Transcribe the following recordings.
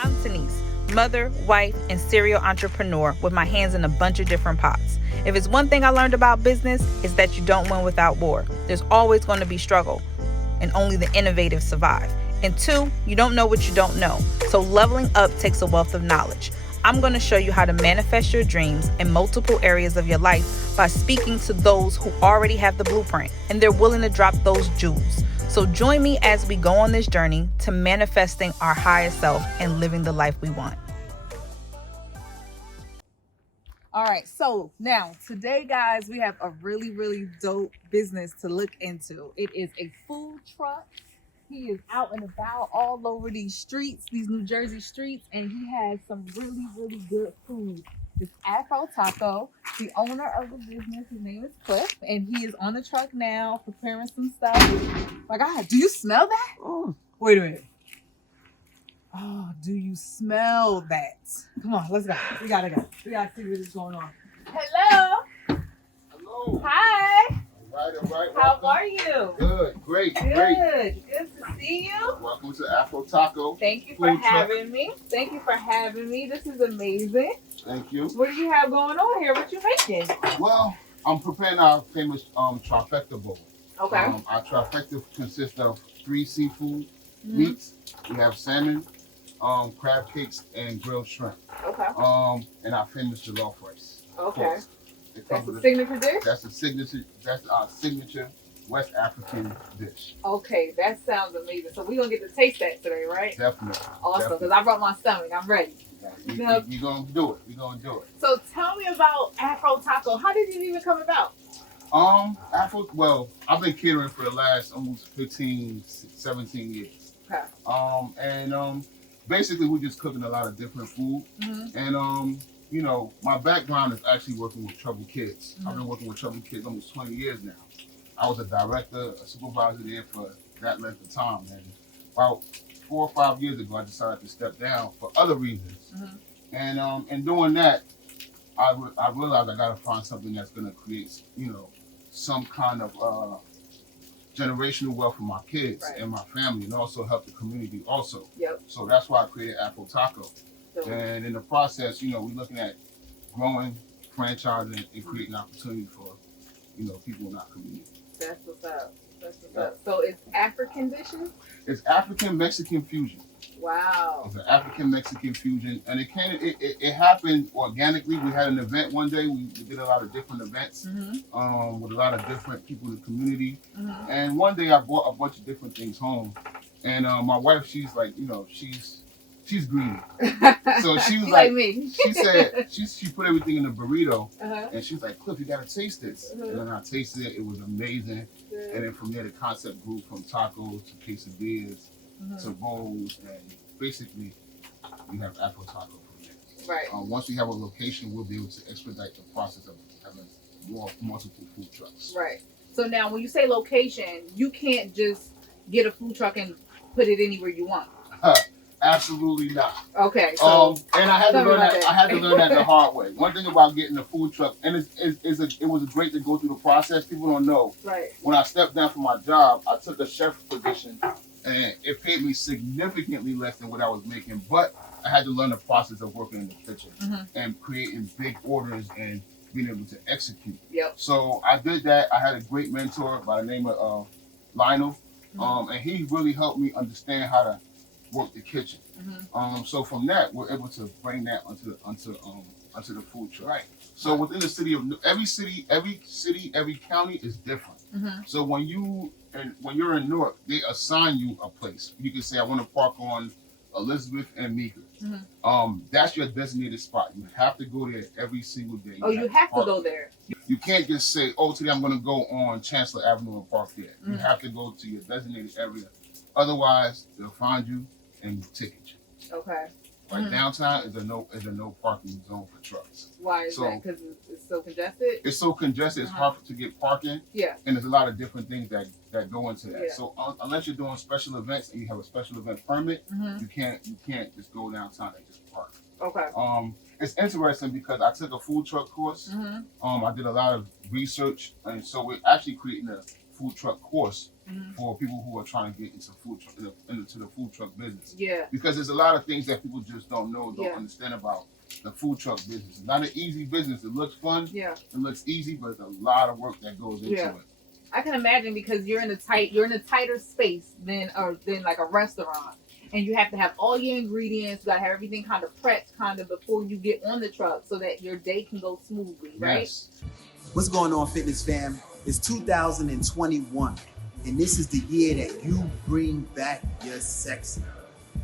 I'm Denise, mother, wife, and serial entrepreneur with my hands in a bunch of different pots. If it's one thing I learned about business, it's that you don't win without war. There's always going to be struggle, and only the innovative survive. And two, you don't know what you don't know. So leveling up takes a wealth of knowledge. I'm going to show you how to manifest your dreams in multiple areas of your life by speaking to those who already have the blueprint and they're willing to drop those jewels. So join me as we go on this journey to manifesting our highest self and living the life we want. All right, so now today, guys, we have a really dope business to look into. It is a food truck. He is out and about all over these streets, these New Jersey streets, and he has some really good food. It's Afro Taco. The owner of the business, his name is Cliff, and he is on the truck now preparing some stuff. My God, do you smell that? Oh. Wait a minute. Oh, do you smell that? Come on, let's go. We gotta go. We gotta see what is going on. Hello. Hello. Hi. All right. How are you? Good, great. Good to see you. Welcome to Afro Taco. Thank you for having me. This is amazing. Thank you. What do you have going on here? What you making? Well, I'm preparing our famous trifecta bowl. Okay. Our trifecta consists of 3 seafood meats. We have salmon, crab cakes, and grilled shrimp. Okay. And our famous jollof rice. Okay. That's the signature dish? That's our signature West African dish. Okay, that sounds amazing. So we're going to get to taste that today, right? Definitely. Awesome, because I brought my stomach. I'm ready. We're going to do it. So tell me about Afro Taco. How did it even come about? I've been catering for the last almost 15, 17 years. Okay. Basically we're just cooking a lot of different food. And my background is actually working with troubled kids. I've been working with troubled kids almost 20 years now. I was a director, a supervisor there for that length of time. And about 4 or 5 years ago, I decided to step down for other reasons. And in doing that, I realized I got to find something that's going to create, some kind of generational wealth for my kids and my family, and also help the community also. Yep. So that's why I created Afro Taco. And in the process, we're looking at growing, franchising, and creating opportunity for, people in our community. That's what's up. So it's African dishes? It's African-Mexican fusion. Wow. It's an African-Mexican fusion. And it happened organically. We had an event one day. We did a lot of different events with a lot of different people in the community. And one day I brought a bunch of different things home. And my wife, she's like, she's greedy. So she was like me. She said, she put everything in a burrito. And she's like, Cliff, you got to taste this. And then I tasted it. It was amazing. And then from there, the concept grew from tacos to quesadillas to bowls. And basically, we have Afro Taco from there. Right. Once we have a location, we'll be able to expedite the process of having multiple food trucks. Right. So now when you say location, you can't just get a food truck and put it anywhere you want. Absolutely not. Okay. So and I had to learn that. I had to learn that the hard way. One thing about getting a food truck, and it was great to go through the process. People don't know. Right. When I stepped down from my job, I took a chef position, and it paid me significantly less than what I was making. But I had to learn the process of working in the kitchen and creating big orders and being able to execute. Yep. So I did that. I had a great mentor by the name of Lionel, and he really helped me understand how to work the kitchen. So from that, we're able to bring that onto the food truck. Right. So within the city of every county is different. So when you're in Newark, they assign you a place. You can say, I want to park on Elizabeth and Meeker. That's your designated spot. You have to go there every single day. You have to go there. You can't just say, today I'm going to go on Chancellor Avenue and park there. You have to go to your designated area. Otherwise, they'll find you and ticket you. Okay. Like downtown is a no parking zone for trucks. Why is that? Because it's so congested? It's so congested, it's hard to get parking. Yeah. And there's a lot of different things that go into that. Yeah. So unless you're doing special events and you have a special event permit, you can't just go downtown and just park. Okay. It's interesting because I took a food truck course. I did a lot of research, and so we're actually creating a food truck course for people who are trying to get into into the food truck business. Yeah. Because there's a lot of things that people just don't know, don't Yeah. understand about the food truck business. It's not an easy business. It looks fun. Yeah. It looks easy, but there's a lot of work that goes into it. I can imagine, because you're in a tighter space than like a restaurant. And you have to have all your ingredients, you gotta have everything kind of prepped before you get on the truck so that your day can go smoothly, right? Yes. What's going on, fitness fam? It's 2021, and this is the year that you bring back your sexy.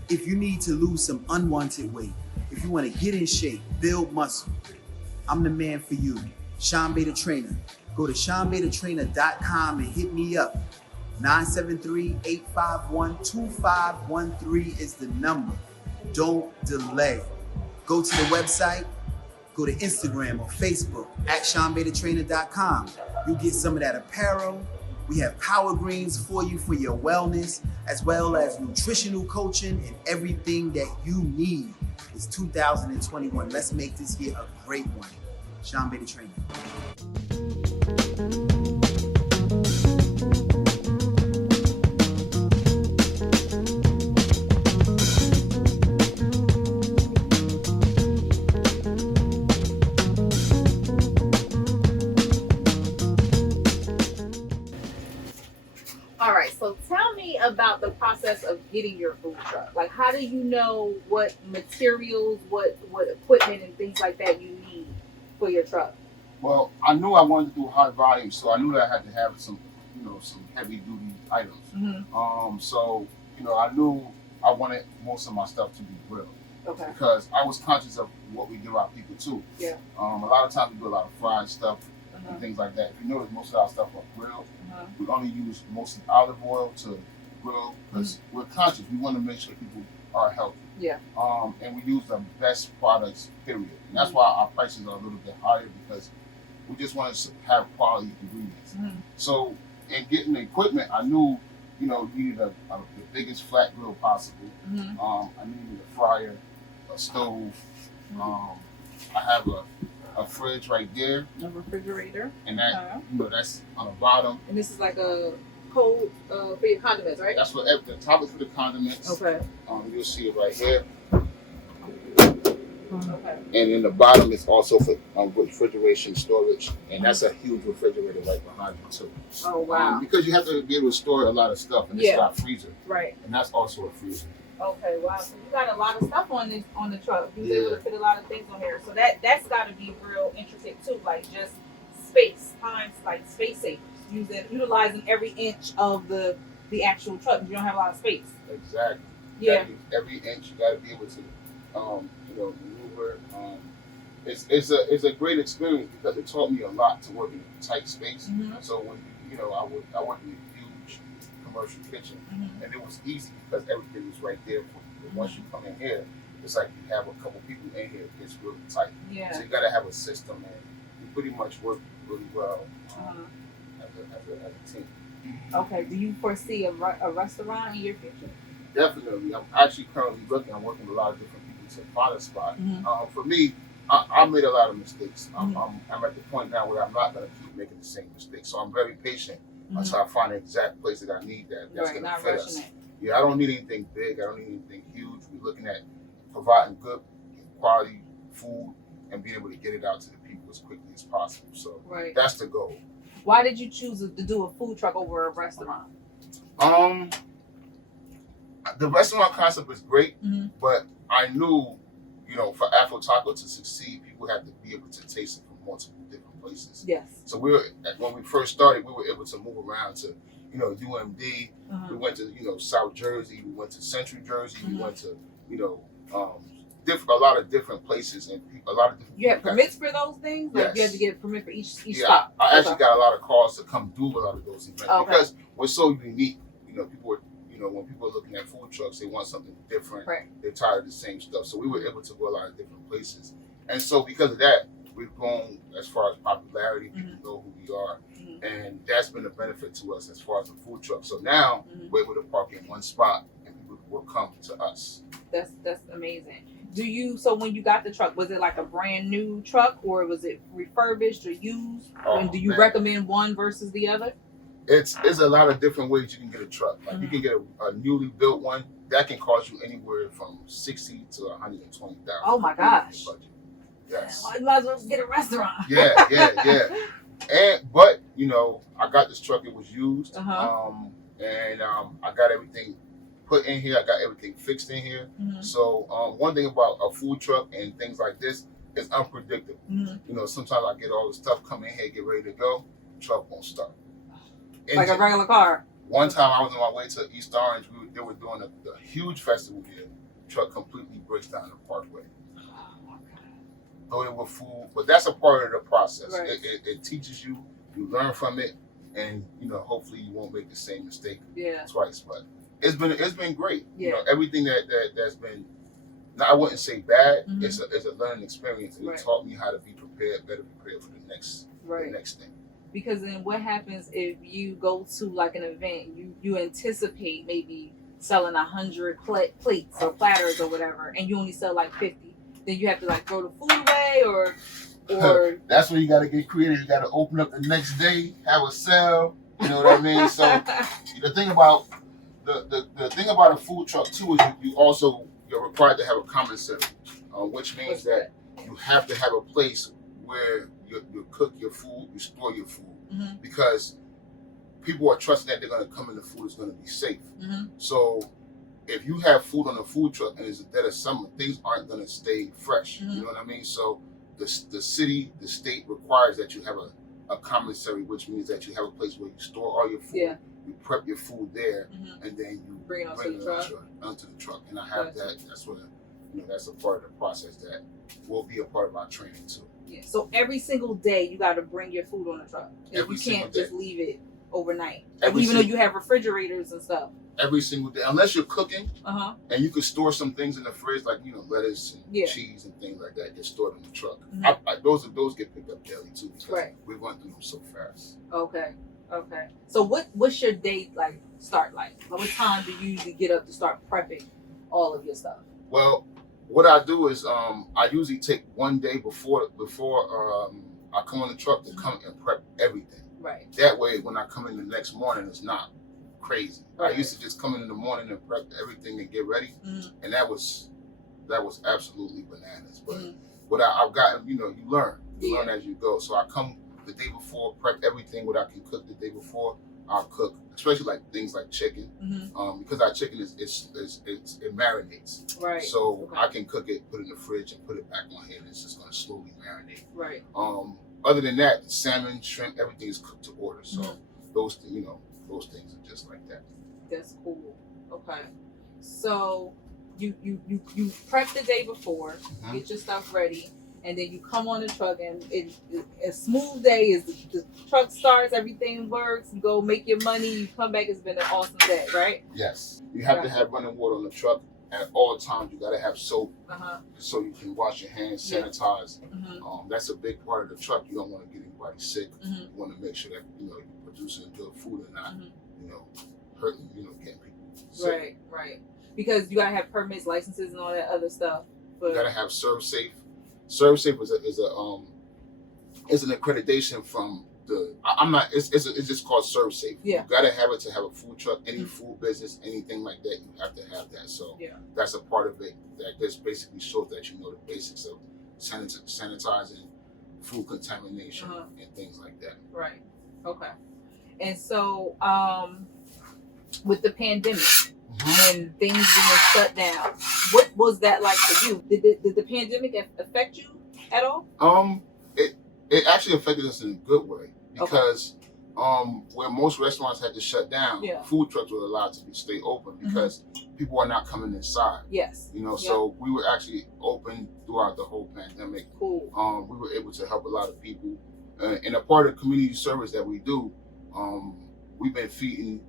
If you need to lose some unwanted weight, if you want to get in shape, build muscle, I'm the man for you, Sean Beta Trainer. Go to SeanBetaTrainer.com and hit me up. 973-851-2513 is the number. Don't delay. Go to the website, go to Instagram or Facebook at SeanBetaTrainer.com. You'll get some of that apparel. We have power greens for you for your wellness, as well as nutritional coaching and everything that you need. It's 2021. Let's make this year a great one. Sean Beta Trainer. All right, so tell me about the process of getting your food truck. Like, how do you know what materials, what equipment and things like that you need for your truck? Well, I knew I wanted to do high volume, so I knew that I had to have some heavy duty items. So, I knew I wanted most of my stuff to be grilled. Okay. Because I was conscious of what we give our people too. Yeah. A lot of times we do a lot of fried stuff and things like that. If you notice, most of our stuff are grilled. We only use mostly olive oil to grill because we're conscious. We want to make sure people are healthy. Yeah. And we use the best products, period. And that's why our prices are a little bit higher, because we just want to have quality ingredients. So in getting the equipment, I knew, you needed the biggest flat grill possible. I needed a fryer, a stove. I have a fridge right there. A refrigerator. And that, that's on the bottom. And this is like a cold for your condiments, right? That's for the top is for the condiments. Okay. You'll see it right here. Okay. And in the bottom is also for refrigeration storage, and that's a huge refrigerator right behind you too. Oh wow! Because you have to be able to store a lot of stuff, and it's got a freezer, right? And that's also a freezer. Okay, wow. So you got a lot of stuff on the truck. You was able to fit a lot of things on here. So that's got to be real intricate too, like just space savers, utilizing every inch of the actual truck. You don't have a lot of space. Exactly. Yeah. Every inch you got to be able to, maneuver. It's a great experience because it taught me a lot to work in a tight space. So when I worked in a huge commercial kitchen, and it was easy because everything was right there for you. But once you come in here, it's like you have a couple people in here. It's really tight. Yeah. So you got to have a system, and we pretty much work really well as a team. Okay. Do you foresee a restaurant in your future? Definitely. I'm actually currently looking. I'm working with a lot of different people to find a spot. For me, I made a lot of mistakes. I'm at the point now where I'm not going to keep making the same mistakes. So I'm very patient until I find the exact place that I need that's going to fit us. Yeah, I don't need anything big. I don't need anything huge. We're looking at providing good quality food and being able to get it out to the people as quickly as possible. So that's the goal. Why did you choose to do a food truck over a restaurant? The restaurant concept is great, but I knew, for Afro Taco to succeed, people had to be able to taste it from multiple different places. Yes. So when we first started, we were able to move around to, UMD. We went to, South Jersey. We went to Central Jersey. We went to, a lot of different places and a lot of different. You have permits for those things? Like yes. You have to get a permit for each spot? I actually got a lot of calls to come do a lot of those events because we're so unique. People are. When people are looking at food trucks, they want something different. Right. They're tired of the same stuff. So we were able to go a lot of different places. And so because of that, we've grown as far as popularity. People know who we are. And that's been a benefit to us as far as the food truck. So now we're able to park in one spot and people will come to us. That's amazing. So when you got the truck, was it like a brand new truck or was it refurbished or used? And do you recommend one versus the other? It's a lot of different ways you can get a truck. Like you can get a newly built one that can cost you anywhere from $60,000 to $120,000. Oh my gosh! Yes. Well, you might as well just get a restaurant. Yeah. But I got this truck. It was used, and I got everything put in here. I got everything fixed in here. So one thing about a food truck and things like this is unpredictable. Sometimes I get all the stuff come in here, get ready to go, truck won't start. Like a regular car. One time I was on my way to East Orange. They were doing a huge festival here. Truck completely breaks down the parkway. Loaded with food, but that's a part of the process. Right. It teaches you, you learn from it, and hopefully you won't make the same mistake twice. But it's been great. Yeah. Everything that's been, now I wouldn't say bad. It's a learning experience, and it taught me how to be better prepared for the next thing. Because then what happens if you go to like an event, you anticipate maybe selling 100 plates or platters or whatever, and you only sell like 50. Then you have to like throw the food away or that's when you got to get creative. You got to open up the next day, have a sale. You know what I mean? So the thing about the thing about a food truck too is you're required to have a commissary, which means that you have to have a place where you cook your food, you store your food, because people are trusting that they're going to come in, the food is going to be safe. So if you have food on a food truck and it's the dead of summer, things aren't going to stay fresh. You know what I mean? So the city, the state requires that you have a commissary, which means that you have a place where you store all your food. Yeah. You prep your food there, and then you bring it onto the truck. And I have that. That's what that's a part of the process that will be a part of our training too. Yeah. So every single day you got to bring your food on the truck. You can't just leave it overnight, even though you have refrigerators and stuff. Every single day, unless you're cooking, and you can store some things in the fridge, like lettuce and cheese and things like that, get stored in the truck. Those get picked up daily too, because we run through them so fast. Okay. So what's your day start like? What time do you usually get up to start prepping all of your stuff? Well, what I do is I usually take one day before I come on the truck to come and prep everything. Right. That way, when I come in the next morning, it's not crazy. I used to just come in the morning and prep everything and get ready, and that was absolutely bananas. But what I've gotten, you learn as you go. So I come the day before, prep everything what I can cook the day before. I'll cook, especially like things like chicken, because our chicken it marinates. Right. So I can cook it, put it in the fridge, and put it back on here, and it's just going to slowly marinate. Right. Other than that, salmon, shrimp, everything is cooked to order. So those things are just like that. That's cool. Okay. So you prep the day before, get your stuff ready, and then you come on the truck, and a smooth day is the truck starts, everything works, you go make your money, you come back, it's been an awesome day, right? Yes. You have to have running water on the truck at all times. You got to have soap so you can wash your hands, sanitize. That's a big part of the truck. You don't want to get anybody sick. You want to make sure that you're producing good food and not hurting, getting people sick. Right. Because you got to have permits, licenses, and all that other stuff. But you got to have ServSafe. ServSafe is an accreditation from the. It's just called ServSafe. Yeah. You got to have it to have a food truck. Any food business, anything like that, you have to have that. So that's a part of it that just basically shows that you know the basics of sanitizing, food contamination, and things like that. Right. Okay. And so, with the pandemic and things being shut down, what was that like for you? Did the pandemic affect you at all? It actually affected us in a good way because where most restaurants had to shut down, food trucks were allowed to stay open because people are not coming inside. Yes. So we were actually open throughout the whole pandemic. Cool. We were able to help a lot of people. And a part of the community service that we do, we've been feeding,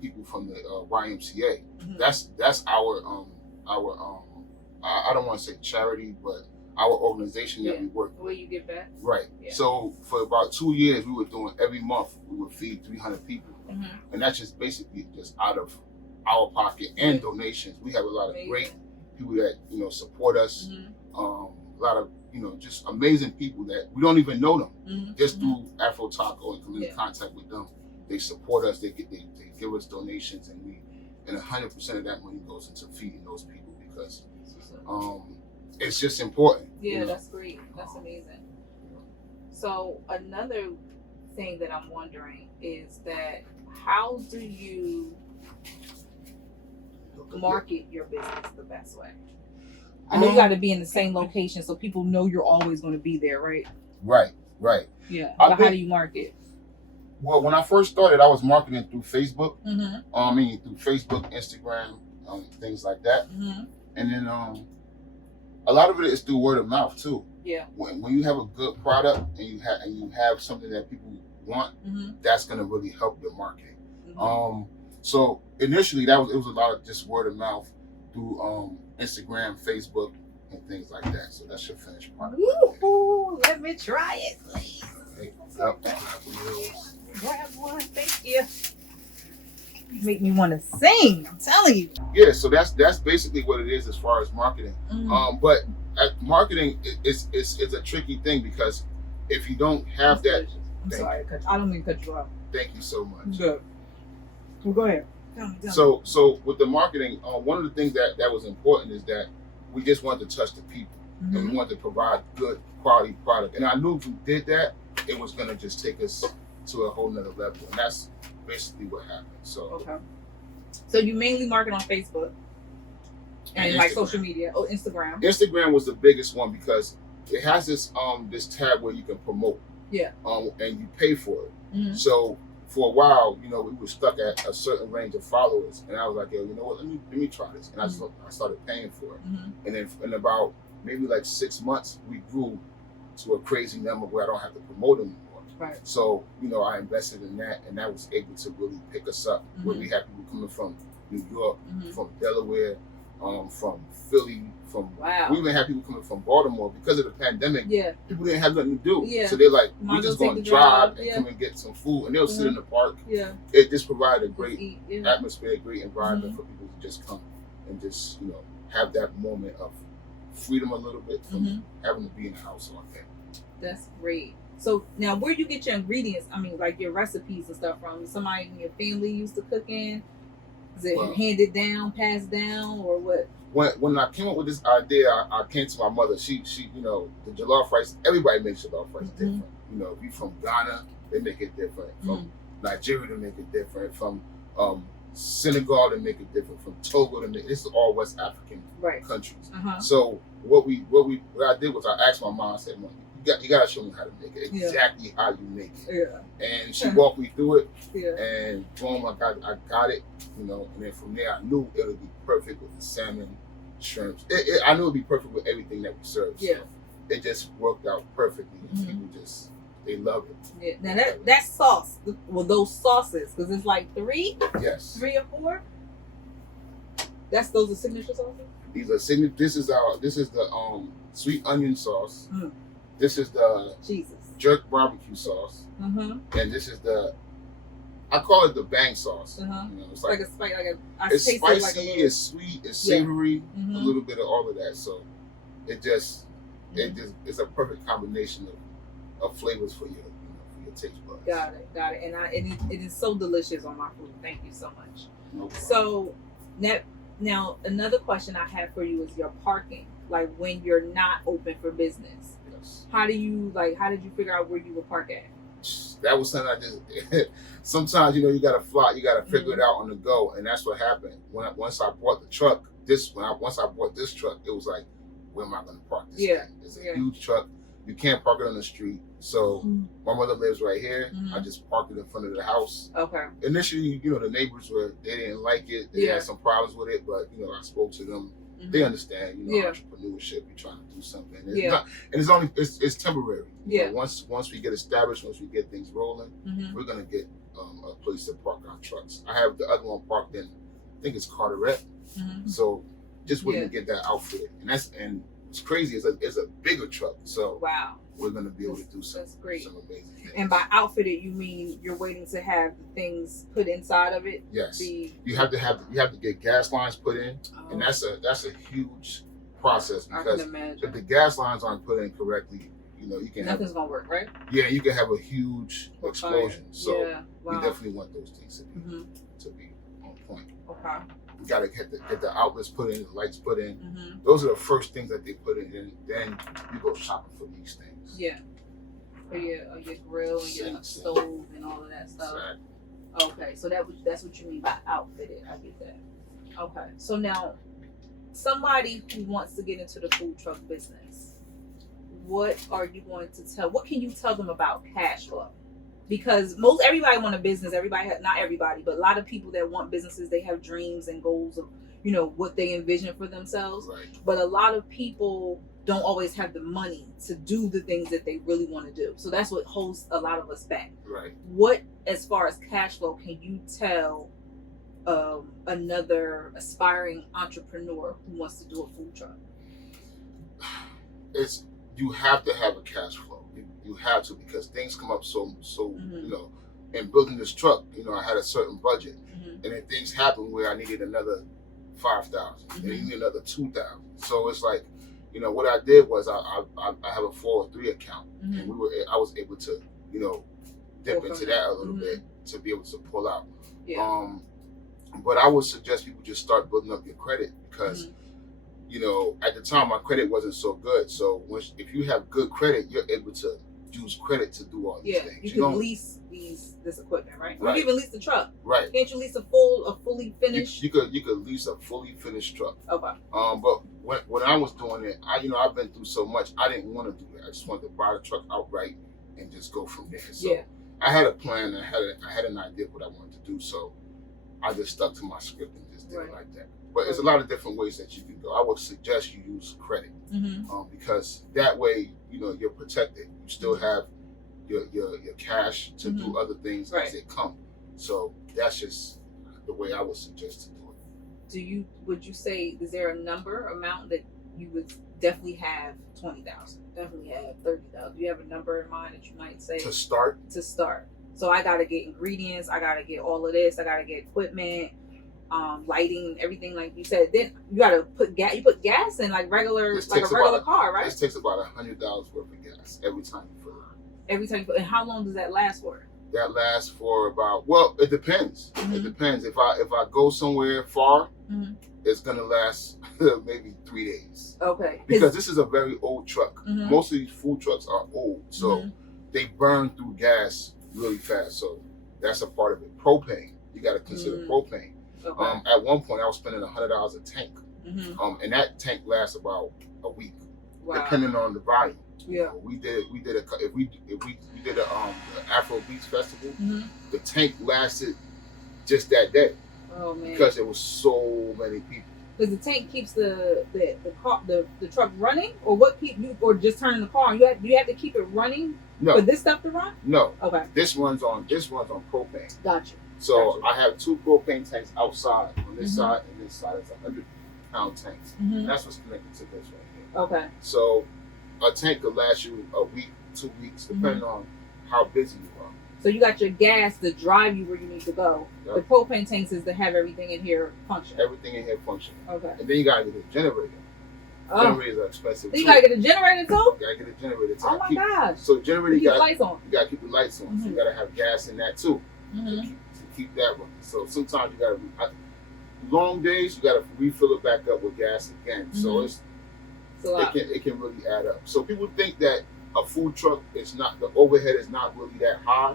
people from the YMCA. That's our I don't want to say charity, but our organization that we work with. Where you get back. Right. Yeah. So for about 2 years, we were doing every month, we would feed 300 people. And that's just basically just out of our pocket and donations. We have a lot of great people that, support us. A lot of, just amazing people that we don't even know them. Just through Afro Taco and come in contact with them. they support us. They give us donations, and 100% of that money goes into feeding those people because it's just important. Yeah, that's great. That's amazing. So another thing that I'm wondering is that how do you market your business the best way? I know you got to be in the same location so people know you're always going to be there, right? Right. Yeah. But how do you market? Well, when I first started, I was marketing through Facebook. Through Facebook, Instagram, things like that. And then a lot of it is through word of mouth too. Yeah. When you have a good product and you have something that people want, that's gonna really help your marketing. So initially it was a lot of just word of mouth through Instagram, Facebook, and things like that. So that's your finished product. Woo-hoo, let me try it, please. Hey, grab one, thank you. You make me want to sing, I'm telling you. Yeah, so that's basically what it is as far as marketing. But marketing is a tricky thing because if you don't have that, I'm sorry, I don't mean to cut you off. Thank you so much. Good. Well, go ahead. So with the marketing, one of the things that was important is that we just wanted to touch the people and we wanted to provide good quality product. And I knew if we did that, it was going to just take us to a whole nother level. And that's basically what happened. So you mainly market on Facebook and like social media. Oh, Instagram. Instagram was the biggest one because it has this tab where you can promote. Yeah. And you pay for it. So for a while, we were stuck at a certain range of followers, and I was like, yo, you know what? Let me try this, and I started paying for it. And then in about maybe like 6 months, we grew to a crazy number where I don't have to promote anymore. Right. So I invested in that, and that was able to really pick us up. Where we had people coming from New York, from Delaware, from Philly, we even had people coming from Baltimore because of the pandemic. Yeah. People didn't have nothing to do. Yeah. So they're like, we just going to drive and come and get some food, and they'll sit in the park. Yeah. It just provided a great atmosphere, a great environment for people to just come and just have that moment of freedom a little bit from having to be in the house all day. That's great. So now, where do you get your ingredients? I mean, like your recipes and stuff from? Somebody in your family used to cook in? Is it handed down, passed down, or what? When I came up with this idea, I came to my mother. She the jollof rice. Everybody makes jollof rice different. If you're from Ghana, they make it different. From Nigeria, they make it different. From Senegal, they make it different. From Togo, this is all West African countries. So what I did was I asked my mom. I said, "Mom, you gotta show me how to make it exactly how you make it." Yeah. And she walked me through it. Yeah. And boom, I got it. And then from there, I knew it would be perfect with the salmon, shrimps. I knew it would be perfect with everything that we served. Yeah. So it just worked out perfectly. And people they love it. Yeah. Now that sauce, those sauces, because it's like 3? Yes. 3 or 4? Those are signature sauces? These are signature. This is the sweet onion sauce. This is the jerk barbecue sauce, and this is I call it the bang sauce. It's like a spice. It's spicy. It's sweet. It's savory. A little bit of all of that. So it just it's a perfect combination of flavors for your taste buds. Got it. And it is so delicious on my food. Thank you so much. No problem. So now another question I have for you is your parking. Like when you're not open for business. How did you figure out where you would park at? That was something I just sometimes you gotta fly, you gotta figure it out on the go, and that's what happened. Once I bought the truck, once I bought this truck, it was like, where am I gonna park this thing? It's a huge truck. You can't park it on the street. So my mother lives right here. I just parked it in front of the house. Okay. Initially, the neighbors they didn't like it. They had some problems with it, but I spoke to them. They understand, entrepreneurship. You're trying to do something. It's temporary. Yeah. Once we get established, once we get things rolling, we're gonna get a place to park our trucks. I have the other one parked in, I think it's Carteret. So just waiting to get that outfitted, and it's crazy. It's a bigger truck. So we're gonna be able to do some amazing things. And by outfitted, you mean you're waiting to have the things put inside of it? Yes. You have to get gas lines put in, and that's a huge process because if the gas lines aren't put in correctly, you can nothing's gonna work, right? you can have a huge explosion. So yeah. Wow. we definitely want those things to be on point. Okay. We gotta get the outlets put in, the lights put in. Mm-hmm. Those are the first things that they put in, and then you go shopping for these things. Yeah. For your grill and your stove and all of that stuff. Exactly. Okay, so that's what you mean by outfitted. I get that. Okay, so now somebody who wants to get into the food truck business, what are you going to tell? What can you tell them about cash flow? Because everybody want a business. Not everybody, but a lot of people that want businesses, they have dreams and goals of what they envision for themselves. Right. But a lot of people don't always have the money to do the things that they really want to do. So that's what holds a lot of us back. Right. What, as far as cash flow, can you tell another aspiring entrepreneur who wants to do a food truck? You have to have a cash flow. You have to, because things come up so in building this truck, I had a certain budget, and then things happen where I needed another 5,000, and you need another 2,000. So it's like, what I did was I have a 403 account, and I was able to dip into that a little bit to be able to pull out. Yeah. But I would suggest people just start building up your credit, because at the time my credit wasn't so good. So if you have good credit, you're able to use credit to do all these things. You can lease this equipment, right? Or you even lease the truck. Right. Can't you lease a fully finished? You could lease a fully finished truck. Okay. But when I was doing it, I've been through so much. I didn't want to do that. I just wanted to buy the truck outright and just go from there. So I had a plan. I had an idea of what I wanted to do. So I just stuck to my script and just did it like that. But there's a lot of different ways that you can go. I would suggest you use credit, because that way, you're protected. You still have your cash to do other things as they come. So that's just the way I would suggest to do it. Would you say, is there a amount that you would definitely have 20,000, definitely have 30,000? Do you have a number in mind that you might say? To start? To start. So I got to get ingredients, I got to get all of this, I got to get equipment, lighting, everything like you said. Then you got to put gas. You put gas in like a regular car, right? This takes about $100 worth of gas every time you fill it. Every time you put. And how long does that last for? That lasts for it depends. It depends. If I go somewhere far, it's gonna last maybe 3 days. Okay. Because this is a very old truck. Most of these food trucks are old, so they burn through gas really fast. So that's a part of it. Propane. You got to consider propane. Okay. At one point, I was spending $100 a tank, and that tank lasts about a week, depending on the volume. Yeah, we did the Afro Festival. The tank lasted just that day. Oh man! Because there was so many people. Does the tank keeps the truck running, or what keep you, or just turning the car on? You have to keep it running for this stuff to run? No. Okay. This runs on propane. Gotcha. So I have 2 propane tanks outside. On this side and this side is 100-pound tanks. That's what's connected to this right here. Okay. So a tank could last you a week, 2 weeks, depending on how busy you are. So you got your gas to drive you where you need to go. Yep. The propane tanks is to have everything in here function. Everything in here function. Okay. And then you gotta get a generator. Generators are expensive too. You gotta get a generator too? You gotta get a generator too. Oh my gosh. So generator, you gotta lights on. You gotta keep the lights on. So you gotta have gas in that too. To keep that running. So sometimes you gotta long days you gotta refill it back up with gas again. So it can really add up. So people think that a food truck the overhead is not really that high.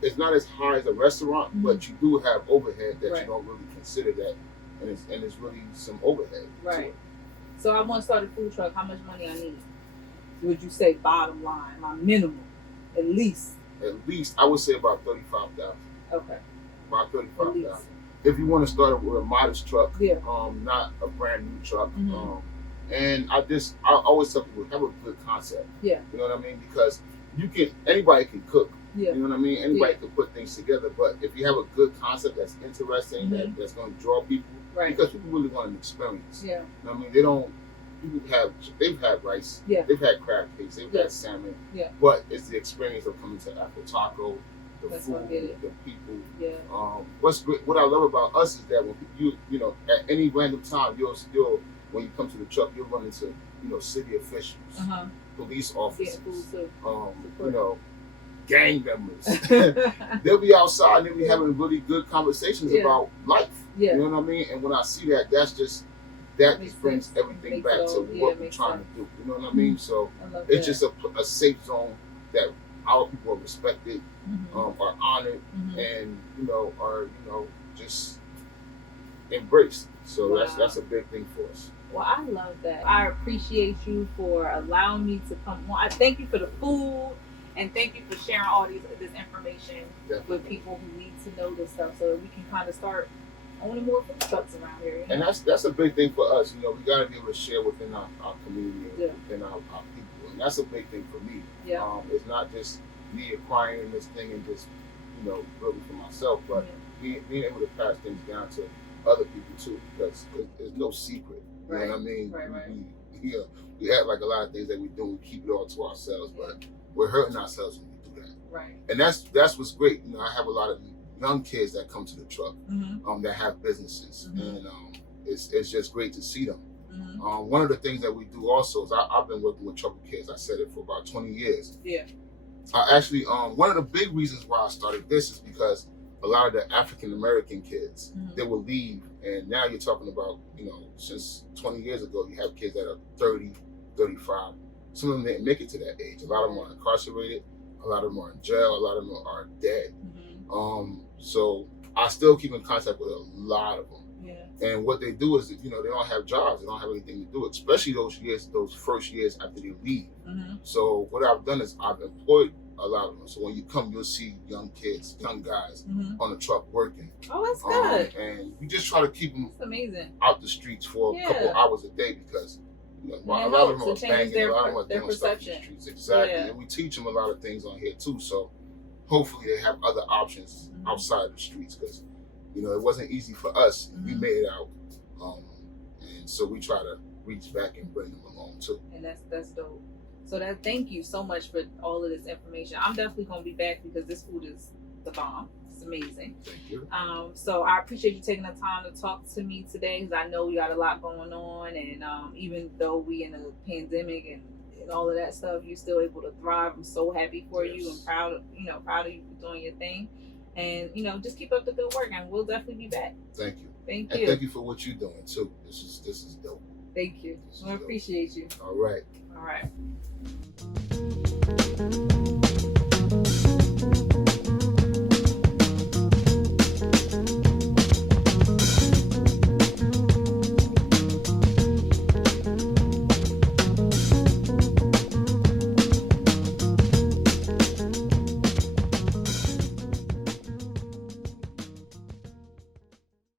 It's not as high as a restaurant, but you do have overhead that you don't really consider that, and it's really some overhead. Right. So I want to start a food truck. How much money I need? Would you say bottom line, my minimum, at least? At least I would say about 35,000. Okay. About 35,000. If you want to start with a modest truck, not a brand new truck. And I always tell people, have a good concept. Yeah. You know what I mean? Because anybody can cook. Yeah. You know what I mean? Anybody can put things together. But if you have a good concept that's interesting, that's going to draw people, because people really want an experience. Yeah. You know what I mean? They've had rice. Yeah. They've had crab cakes. They've had salmon. Yeah. But it's the experience of coming to Afro Taco, the food, the people. Yeah. What I love about us is that when at any random time, you'll when you come to the truck, you'll run into city officials, Uh-huh. police Getting officers, food too. gang members. They'll be outside and they'll be having really good conversations about life. Yeah. You know what I mean? And when I see that, that just brings everything Makes back it to all- what we're makes trying sense. to do. You know what I mean? So I love it's that. just a safe zone that our people are respected, Mhm. are honored, Mhm. and are just embraced. So Wow. that's a big thing for us. Well, I love that. I appreciate you for allowing me to come on. I thank you for the food, and thank you for sharing all this information Definitely. with people who need to know this stuff, so that we can kind of start owning more food trucks around here. And that's a big thing for us. We got to be able to share within our community Yeah. and our people, and that's a big thing for me. Yeah. It's not just me acquiring this thing and just really for myself, but being able to pass things down to other people too, because there's no secret. You know what I mean? Right. We act like a lot of things that we do, we keep it all to ourselves, but we're hurting ourselves when we do that. Right. And that's what's great. I have a lot of young kids that come to the truck, that have businesses, and it's just great to see them. One of the things that we do also is I've been working with troubled kids. I said it for about 20 years. Yeah. I actually, one of the big reasons why I started this is because a lot of the African American kids, they will leave, and now you're talking about, since 20 years ago, you have kids that are 30, 35. Some of them didn't make it to that age. A lot of them are incarcerated. A lot of them are in jail. A lot of them are dead. So I still keep in contact with a lot of them. Yeah. And what they do is, they don't have jobs. They don't have anything to do, especially those first years after they leave. So what I've done is I've employed a lot of them. So when you come, you'll see young kids, young guys on the truck working. Oh, that's good. And we just try to keep them out the streets for a couple hours a day, because a lot of them are banging, a lot of them are doing stuff in the streets. Exactly. Yeah. And we teach them a lot of things on here too. So hopefully they have other options outside the streets, because it wasn't easy for us. We made it out, and so we try to reach back and bring them along too. And that's dope. So thank you so much for all of this information. I'm definitely gonna be back, because this food is the bomb. It's amazing. Thank you. So I appreciate you taking the time to talk to me today, because I know we got a lot going on, and even though we in a pandemic and all of that stuff, you're still able to thrive. I'm so happy for you, and proud of you for doing your thing. And just keep up the good work, and we'll definitely be back. Thank you. Thank you. And thank you for what you're doing too. This is dope. Thank you. I appreciate you. All right. All right.